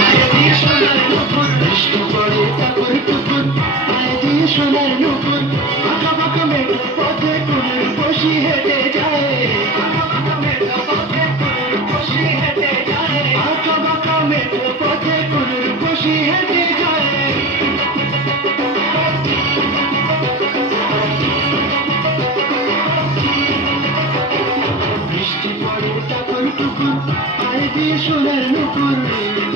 পায়ে দিয়ে সোনার নুপুর, বৃষ্টি পড়ে টাপুর টুপুর, পায়ে দিয়ে সোনার নুপুর, আঁকা বাঁকা মেঠো পথে কুনুর বসি হেঁটে যায়, আঁকা বাঁকা মেঠো পথে কুনুর বসি হেঁটে যায়, আঁকা বাঁকা মেঠো পথে কুনুর বসি হেঁটে যায়। বৃষ্টি পড়ে টাপুর টুপুর, পায়ে দিয়ে সোনার নুপুর,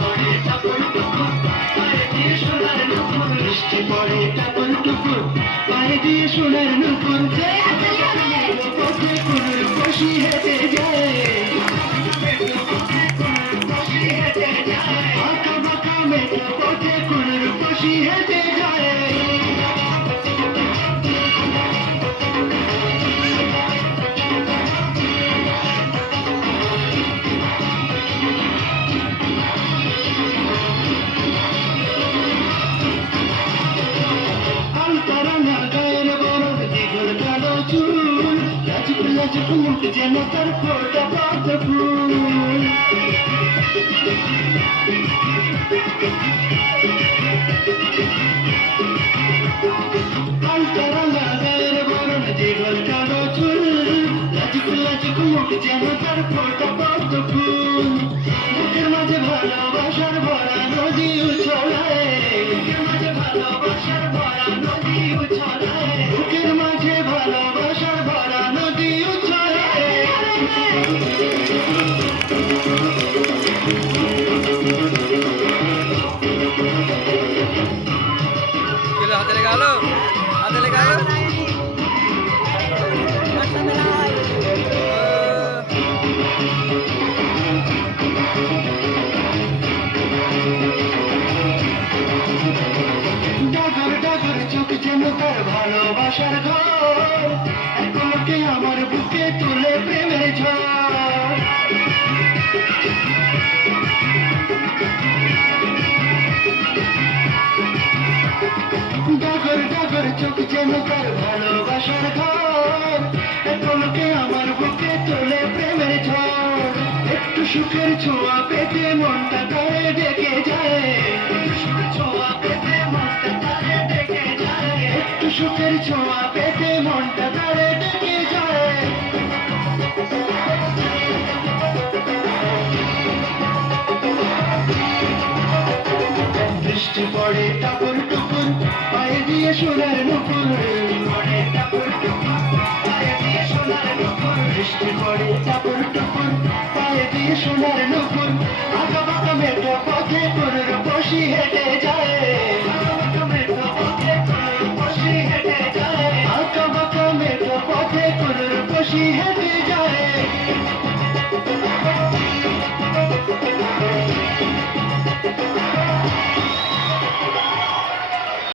পড়ে টাপুর টুপুর, পায়ে দিয়ে সোনার নুপুর, বৃষ্টি পড়ে টাপুর টুপুর, পায়ে দিয়ে সোনার নুপুর, পথে কুনুর বসি হেঁটে যায়, আঁকা বাঁকা মেঠো পথে কুনুর বসি হেঁটে যায়। আলতারাঙা গায়ের বরফ, দিঘল কালো চুল, লাজুক লাজুক মুখ যেন তার ফোটা পদ্ম ফুল। আলতারাঙা গায়ের বরফ, দিঘল কালো চুল, লাজুক লাজুক মুখ যেন তার ফোটা পদ্ম ফুল। বুকের মাঝে ভালোবাসার ভরা নদী উছলায়, বুকের মাঝে ভালোবাসার ভরা নদী উছলায়, বুকের মাঝে ভালোবাসার ভরা নদী উছলায়। হাতে লেগে গেল, হাতে লেগে গেল। ডাগর ডাগর চোখ যেন তার ভালোবাসার ঘর, একলকে আমার বুকে তুলে প্রেমের ঝড়। ডাগর ডাগর চোখ যেন তার ভালোবাসার ঘর, একলকে আমার বুকে তুলে প্রেমের ঝড়। একটু সুখের ছোঁয়া পেতে মনটা তারে ডেকে যায়, ছোঁয়া পেতে মনটা তারে ডেকে যায়, একটু সুখের ছোঁয়া পেতে মনটা তারে ডেকে যায়। বৃষ্টি পড়ে টাপুর টুপুর, পায়ে দিয়ে সোনার নুপুর, পড়ে টাপুর টুপুর, পায়ে দিয়ে সোনার নুপুর, বৃষ্টি পড়ে টাপুর টুপুর, পায়ে দিয়ে সোনার নুপুর, আঁকা বাঁকা মেঠো পথে কুনুর বসি হেঁটে যায়, আঁকা বাঁকা মেঠো পথে কুনুর বসি হেঁটে যায়, আঁকা বাঁকা মেঠো পথে কুনুর বসি হেঁটে